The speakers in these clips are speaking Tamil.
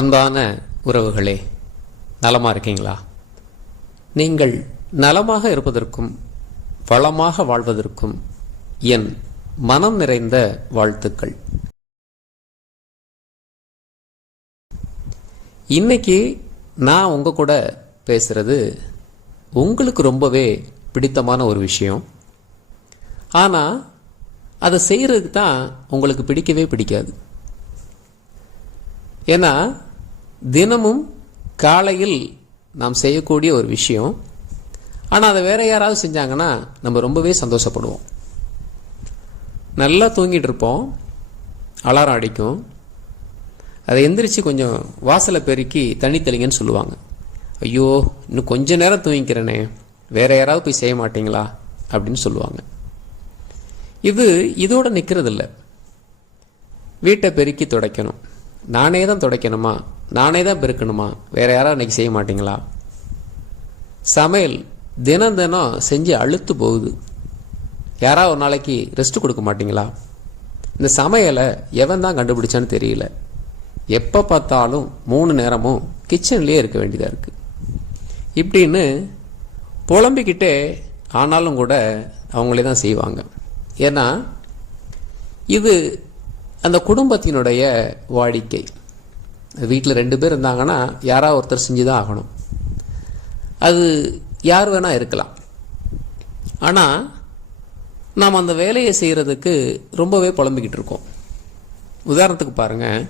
அன்பான உறவுகளே நலமாக இருக்கீங்களா? நீங்கள் நலமாக இருப்பதற்கும் வளமாக வாழ்வதற்கும் என் மனம் நிறைந்த வாழ்த்துக்கள். இன்னைக்கு நான் உங்க கூட பேசுறது உங்களுக்கு ரொம்பவே பிடித்தமான ஒரு விஷயம். ஆனால் அதை செய்கிறதுக்கு தான் உங்களுக்கு பிடிக்கவே பிடிக்காது. ஏன்னா தினமும் காலையில் நாம் செய்யக்கூடிய ஒரு விஷயம். ஆனால் அதை வேற யாராவது செஞ்சாங்கன்னா நம்ம ரொம்பவே சந்தோஷப்படுவோம். நல்லா தூங்கிட்டு இருப்போம். அலாரம் அடிக்கும். அதை எந்திரிச்சு கொஞ்சம் வாசலை பெருக்கி தண்ணி தெளிங்கன்னு சொல்லுவாங்க. ஐயோ இன்னும் கொஞ்ச நேரம் தூங்கிக்கிறேனே. வேற யாராவது போய் செய்ய மாட்டீங்களா? அப்படின்னு சொல்லுவாங்க. இது இதோட நிற்கிறதில்ல வீட்டை பெருக்கி துடைக்கணும். நானே தான் துடைக்கணுமா? நானே தான் பெருக்கணுமா? வேற யாரும் இன்னைக்கு செய்ய மாட்டீங்களா? சமையல் தினம் தினம் செஞ்சு அழுத்து போகுது. யாராவது ஒரு நாளைக்கு ரெஸ்ட் கொடுக்க மாட்டீங்களா? இந்த சமையலை எவன் தான் கண்டுபிடிச்சான்னு தெரியல. எப்போ பார்த்தாலும் மூணு நேரமும் கிச்சன்லேயே இருக்க வேண்டியதாக இருக்குது இப்படின்னு புலம்பிக்கிட்டே ஆனாலும் கூட அவங்களே தான் செய்வாங்க. ஏன்னா இது அந்த குடும்பத்தினுடைய வாடிக்கை. வீட்டில் ரெண்டு பேர் இருந்தாங்கன்னா யாராவது ஒருத்தர் செஞ்சு தான் ஆகணும். அது யார் வேணால் இருக்கலாம். ஆனால் நாம் அந்த வேலையை செய்கிறதுக்கு ரொம்பவே புலம்பிக்கிட்டு இருக்கோம். உதாரணத்துக்கு பாருங்கள்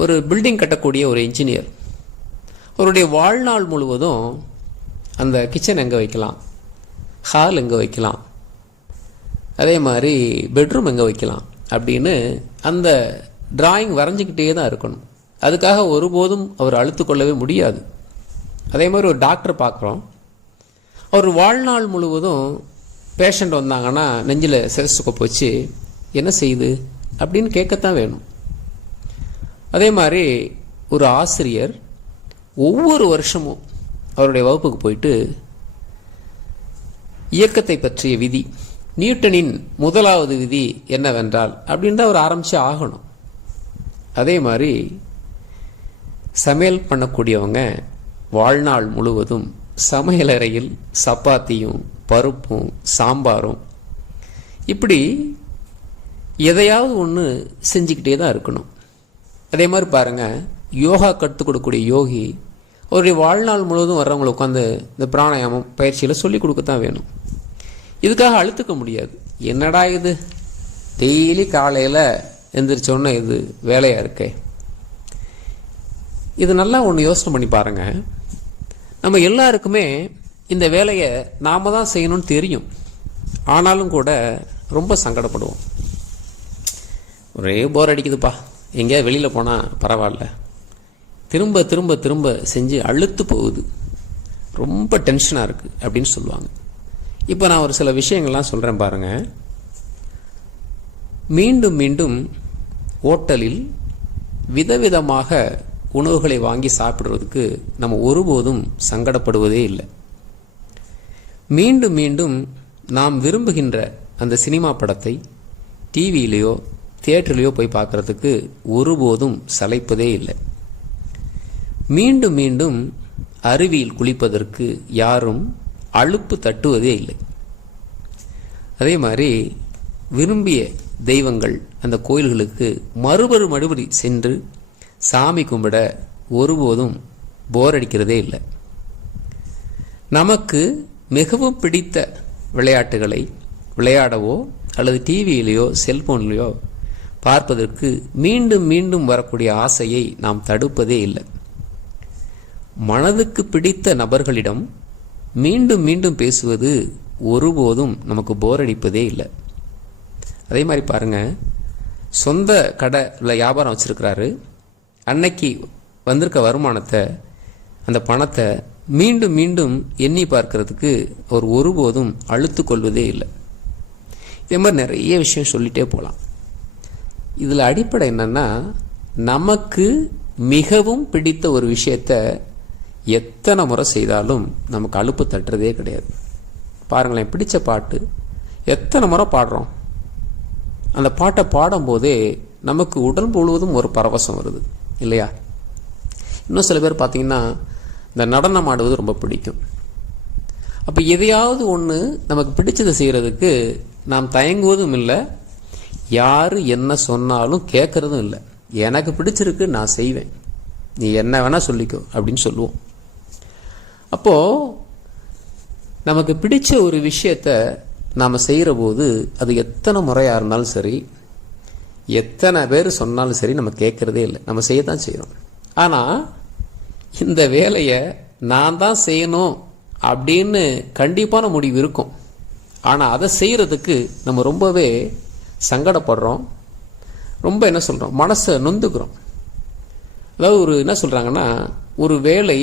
ஒரு பில்டிங் கட்டக்கூடிய ஒரு இன்ஜினியர் அவருடைய வாழ்நாள் முழுவதும் அந்த கிச்சன் எங்கே வைக்கலாம்? ஹால் எங்கே வைக்கலாம்? அதே மாதிரி பெட்ரூம் எங்கே வைக்கலாம்? அப்படின்னு அந்த டிராயிங் வரைஞ்சிக்கிட்டே தான் இருக்கணும். அதுக்காக ஒருபோதும் அவர் அழுத்து கொள்ளவே முடியாது. அதே மாதிரி ஒரு டாக்டர் பார்க்குறோம். அவர் வாழ்நாள் முழுவதும் பேஷண்ட் வந்தாங்கன்னா நெஞ்சில் செலஸ்டோப் வச்சு என்ன செய்யுது அப்படின்னு கேட்கத்தான் வேணும். அதே மாதிரி ஒரு ஆசிரியர் ஒவ்வொரு வருஷமும் அவருடைய வகுப்புக்கு போயிட்டு இயக்கத்தை பற்றிய விதி நியூட்டனின் முதலாவது விதி என்னவென்றால் அப்படின்னு தான் அவர் ஆரம்பிச்சு ஆகணும். அதே மாதிரி சமையல் பண்ணக்கூடியவங்க வாழ்நாள் முழுவதும் சமையலறையில் சப்பாத்தியும் பருப்பும் சாம்பாரும் இப்படி எதையாவது ஒன்று செஞ்சுக்கிட்டே தான் இருக்கணும். அதே மாதிரி பாருங்கள் யோகா கற்றுக் கொடுக்கக்கூடிய யோகி அவருடைய வாழ்நாள் முழுவதும் வர்றவங்களை உட்காந்து இந்த பிராணாயாமம் பயிற்சியில் சொல்லிக் கொடுக்க தான் வேணும். இதுக்காக அழுத்துக்க முடியாது. என்னடா இது? டெய்லி காலையில் எந்திரிச்சோன்னே இது வேலையாக இருக்கே? இது நல்லா ஒன்று யோசனை பண்ணி பாருங்கள் நம்ம எல்லாருக்குமே இந்த வேலையை நாம தான் செய்யணும்னு தெரியும். ஆனாலும் கூட ரொம்ப சங்கடப்படுவோம். ஒரே போர் அடிக்குதுப்பா. எங்கேயாவது வெளியில் போனால் பரவாயில்ல. திரும்ப திரும்ப திரும்ப செஞ்சு அழுத்து போகுது. ரொம்ப டென்ஷனாக இருக்குது அப்படின்னு சொல்லுவாங்க. இப்போ நான் ஒரு சில விஷயங்கள்லாம் சொல்கிறேன் பாருங்கள் மீண்டும் மீண்டும் ஓட்டலில் விதவிதமாக உணவுகளை வாங்கி சாப்பிடுறதுக்கு நம்ம ஒருபோதும் சங்கடப்படுவதே இல்லை. மீண்டும் மீண்டும் நாம் விரும்புகின்ற அந்த சினிமா படத்தை டிவியிலையோ தியேட்டர்லேயோ போய் பார்க்கறதுக்கு ஒருபோதும் சளைப்பதே இல்லை. மீண்டும் மீண்டும் அருவியில் குளிப்பதற்கு யாரும் அழுப்பு தட்டுவதே இல்லை. அதே மாதிரி விரும்பிய தெய்வங்கள் அந்த கோயில்களுக்கு மறுபடி மறுபடி சென்று சாமி கும்பிட ஒருபோதும் போர் அடிக்கிறதே இல்லை. நமக்கு மிகவும் பிடித்த விளையாட்டுகளை விளையாடவோ அல்லது டிவியிலேயோ செல்போன்லேயோ பார்ப்பதற்கு மீண்டும் மீண்டும் வரக்கூடிய ஆசையை நாம் தடுப்பதே இல்லை. மனதுக்கு பிடித்த நபர்களிடம் மீண்டும் மீண்டும் பேசுவது ஒருபோதும் நமக்கு போர் அடிப்பதே இல்லை. அதே மாதிரி பாருங்க சொந்த கடை இல்லை வியாபாரம் வச்சிருக்கிறாரு. அன்னைக்கு வந்திருக்க வருமானத்தை அந்த பணத்தை மீண்டும் மீண்டும் எண்ணி பார்க்கறதுக்கு அவர் ஒருபோதும் அழுத்து கொள்வதே இல்லை. இதே மாதிரி நிறைய விஷயம் சொல்லிட்டே போகலாம் இதில் அடிப்படை என்னன்னா நமக்கு மிகவும் பிடித்த ஒரு விஷயத்த எத்தனை முறை செய்தாலும் நமக்கு அலுப்பு தட்டுறதே கிடையாது. பாருங்களேன் பிடிச்ச பாட்டு. எத்தனை முறை பாடுறோம்? அந்த பாட்டை பாடும்போதே நமக்கு உடல் முழுவதும் ஒரு பரவசம் வருது இல்லையா? இன்னும் சில பேர் பார்த்தீங்கன்னா இந்த நடனம் ஆடுவது ரொம்ப பிடிக்கும். அப்போ எதையாவது ஒன்று நமக்கு பிடிச்சதை செய்கிறதுக்கு நாம் தயங்குவதும் இல்லை. யார் என்ன சொன்னாலும் கேட்குறதும் இல்லை. எனக்கு பிடிச்சிருக்கு நான் செய்வேன். நீ என்ன வேணால் சொல்லிக்கோ அப்படின்னு சொல்லுவோம். அப்போது நமக்கு பிடிச்ச ஒரு விஷயத்த நாம் செய்கிற போது அது எத்தனை முறையாக இருந்தாலும் சரி எத்தனை பேர் சொன்னாலும் சரி நம்ம கேட்குறதே இல்லை. நம்ம செய்ய தான் செய்கிறோம் ஆனால் இந்த வேலையை நான் தான் செய்யணும் அப்படின்னு கண்டிப்பான முடிவு இருக்கும். ஆனால் அதை செய்கிறதுக்கு நம்ம ரொம்பவே சங்கடப்படுறோம். ரொம்ப என்ன சொல்கிறோம் மனசை நொந்துக்கிறோம். அதாவது ஒரு என்ன சொல்கிறாங்கன்னா ஒரு வேலை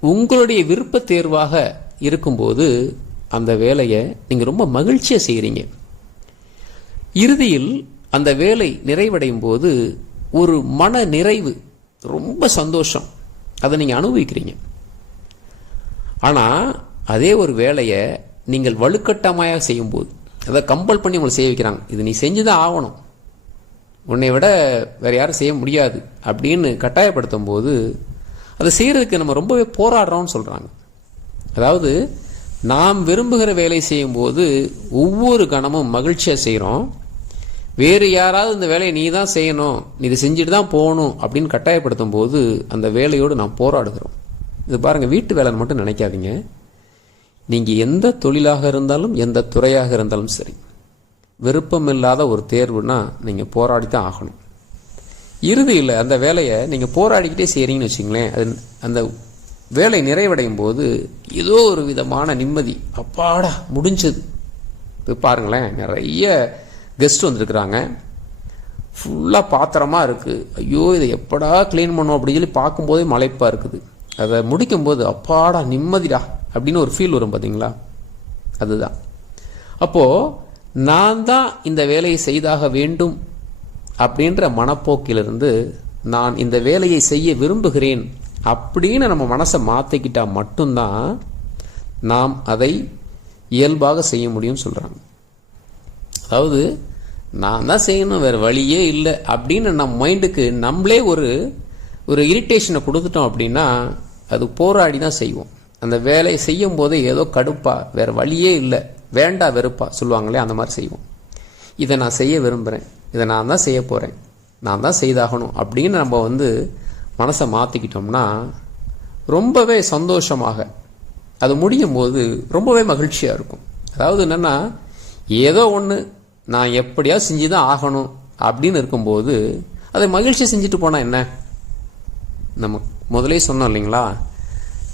உங்களுடைய விருப்ப தேர்வாக இருக்கும்போது அந்த வேலையை நீங்கள் ரொம்ப மகிழ்ச்சியாக செய்கிறீங்க இறுதியில் அந்த வேலை நிறைவடையும் போது ஒரு மன நிறைவு ரொம்ப சந்தோஷம். அதை நீங்கள் அனுபவிக்கிறீங்க. ஆனால் அதே ஒரு வேலையை நீங்கள் வலுக்கட்டமாக செய்யும்போது அதை கம்பல் பண்ணி உங்களை செய்ய வைக்கிறாங்க. இது நீ செஞ்சு தான் ஆகணும். உன்னை விட வேற யாரும் செய்ய முடியாது அப்படின்னு கட்டாயப்படுத்தும் போது அதை செய்கிறதுக்கு நம்ம ரொம்பவே போராடுறோம்னு சொல்கிறாங்க அதாவது நாம் விரும்புகிற வேலை செய்யும்போது ஒவ்வொரு கணமும் மகிழ்ச்சியாக செய்கிறோம் வேறு யாராவது இந்த வேலையை நீ தான் செய்யணும் நீ இதை செஞ்சுட்டு தான் போகணும் அப்படின்னு கட்டாயப்படுத்தும் போது அந்த வேலையோடு நாம் போராடுகிறோம். இது பாருங்கள் வீட்டு வேலைன்னு மட்டும் நினைக்காதீங்க. நீங்கள் எந்த தொழிலாக இருந்தாலும் எந்த துறையாக இருந்தாலும் சரி விருப்பமில்லாத ஒரு தேர்வுனா நீங்கள் போராடி தான் ஆகணும். இறுதியில் அந்த வேலையை நீங்கள் போராடிக்கிட்டே செய்கிறீங்கன்னு வச்சுங்களேன் அது அந்த வேலை நிறைவடையும் போது ஏதோ ஒரு விதமான நிம்மதி அப்பாடா முடிஞ்சது. இப்போ பாருங்களேன் நிறைய கெஸ்ட் வந்திருக்கிறாங்க. ஃபுல்லாக பாத்திரமாக இருக்குது ஐயோ இதை எப்படா க்ளீன் பண்ணும் அப்படின்னு சொல்லி பார்க்கும்போதே மலைப்பாக இருக்குது. அதை முடிக்கும்போது அப்பாடா நிம்மதிடா அப்படின்னு ஒரு ஃபீல் வரும் பார்த்தீங்களா அதுதான். அப்போது நான் தான் இந்த வேலையை செய்தாக வேண்டும் அப்படின்ற மனப்போக்கிலிருந்து நான் இந்த வேலையை செய்ய விரும்புகிறேன் அப்படின்னு நம்ம மனசை மாற்றிக்கிட்டால் மட்டும்தான் நாம் அதை இயல்பாக செய்ய முடியும்னு சொல்கிறாங்க அதாவது நான் தான் செய்யணும் வேறு வழியே இல்லை அப்படின்னு நம்ம மைண்டுக்கு நம்மளே ஒரு ஒரு இரிட்டேஷனை கொடுத்துட்டோம் அப்படின்னா அது போராடி தான் செய்வோம். அந்த வேலையை செய்யும் போதே ஏதோ கடுப்பாக வேறு வழியே இல்லை வேண்டா வெறுப்பா சொல்லுவாங்களே அந்த மாதிரி செய்வோம். இதை நான் செய்ய விரும்புகிறேன் இதை நான் தான் செய்ய போகிறேன் நான் தான் செய்தாகணும். அப்படின்னு நம்ம வந்து மனசை மாற்றிக்கிட்டோம்னா ரொம்பவே சந்தோஷமாக அது முடியும் போது ரொம்பவே மகிழ்ச்சியாக இருக்கும். அதாவது என்னென்னா ஏதோ ஒன்று நான் எப்படியாவது செஞ்சு தான் ஆகணும் அப்படின்னு இருக்கும்போது அதை மகிழ்ச்சி செஞ்சுட்டு போனால் என்ன? நம்ம முதலே சொன்னோம் இல்லைங்களா?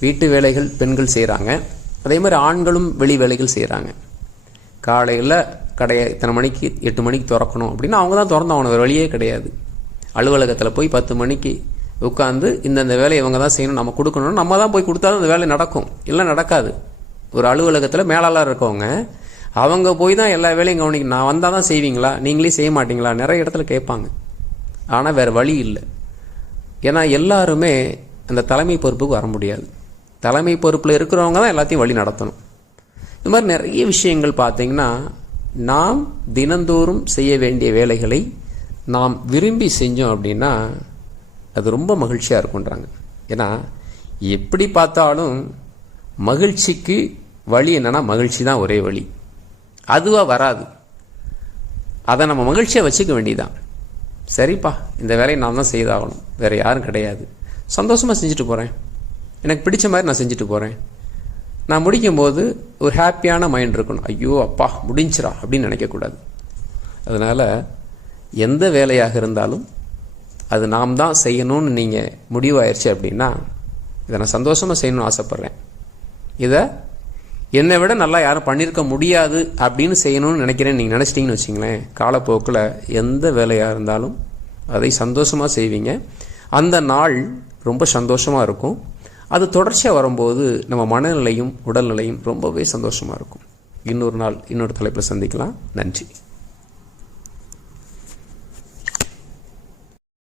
வீட்டு வேலைகள் பெண்கள் செய்கிறாங்க அதே மாதிரி ஆண்களும் வெளி வேலைகள் செய்கிறாங்க காலையில் கடையை இத்தனை மணிக்கு எட்டு மணிக்கு திறக்கணும் அப்படின்னா அவங்க தான் திறந்து வேறு வழியே கிடையாது. அலுவலகத்தில் போய் பத்து மணிக்கு உட்காந்து இந்தந்த வேலையை இவங்க தான் செய்யணும் நம்ம கொடுக்கணும் நம்ம தான் போய் கொடுத்தாலும் அந்த வேலை நடக்கும். இல்லை நடக்காது. ஒரு அலுவலகத்தில் மேலாளர் இருக்கவங்க அவங்க போய் தான் எல்லா வேலையும் கவனிக்கணும். நான் வந்தால் தான் செய்வீங்களா? நீங்களே செய்ய மாட்டீங்களா? நிறைய இடத்துல கேட்பாங்க. ஆனால் வேறு வழி இல்லை. ஏன்னா எல்லாருமே அந்த தலைமை பொறுப்புக்கு வர முடியாது. தலைமை பொறுப்பில் இருக்கிறவங்க தான் எல்லாத்தையும் வழி நடத்தணும். இந்த மாதிரி நிறைய விஷயங்கள் பார்த்தீங்கன்னா நாம் தினந்தோறும் செய்ய வேண்டிய வேலைகளை நாம் விரும்பி செஞ்சோம் அப்படின்னா அது ரொம்ப மகிழ்ச்சியாக இருக்குன்றாங்க ஏன்னா எப்படி பார்த்தாலும் மகிழ்ச்சிக்கு வழி என்னென்னா மகிழ்ச்சி தான் ஒரே வழி. அதுவாக வராது. அதை நம்ம மகிழ்ச்சியாக வச்சுக்க வேண்டியதான் சரிப்பா இந்த வேலையை நான் தான் செய்தாகணும். வேறு யாரும் கிடையாது. சந்தோஷமாக செஞ்சுட்டு போகிறேன் எனக்கு பிடிச்ச மாதிரி நான் செஞ்சுட்டு போகிறேன் நான் முடிக்கும்போது ஒரு ஹாப்பியான மைண்ட் இருக்கணும். ஐயோ அப்பா முடிஞ்சிரா அப்படின்னு நினைக்கக்கூடாது. அதனால் எந்த வேலையாக இருந்தாலும் அது நாம் தான் செய்யணும்னு நீங்கள் முடிவாயிருச்சு அப்படின்னா இதை நான் சந்தோஷமாக செய்யணும்னு ஆசைப்பட்றேன். இதை என்னை விட நல்லா யாரும் பண்ணியிருக்க முடியாது அப்படின்னு செய்யணும்னு நினைக்கிறேன் நீங்கள் நினச்சிட்டிங்கன்னு வச்சிங்களேன் காலப்போக்கில் எந்த வேலையாக இருந்தாலும் அதை சந்தோஷமாக செய்வீங்க. அந்த நாள் ரொம்ப சந்தோஷமாக இருக்கும். அது தொடர்ச்சியாக வரும்போது நம்ம மனநிலையும் உடல்நிலையும் ரொம்பவே சந்தோஷமாக இருக்கும். இன்னொரு நாள் இன்னொரு தலைப்பில் சந்திக்கலாம். நன்றி.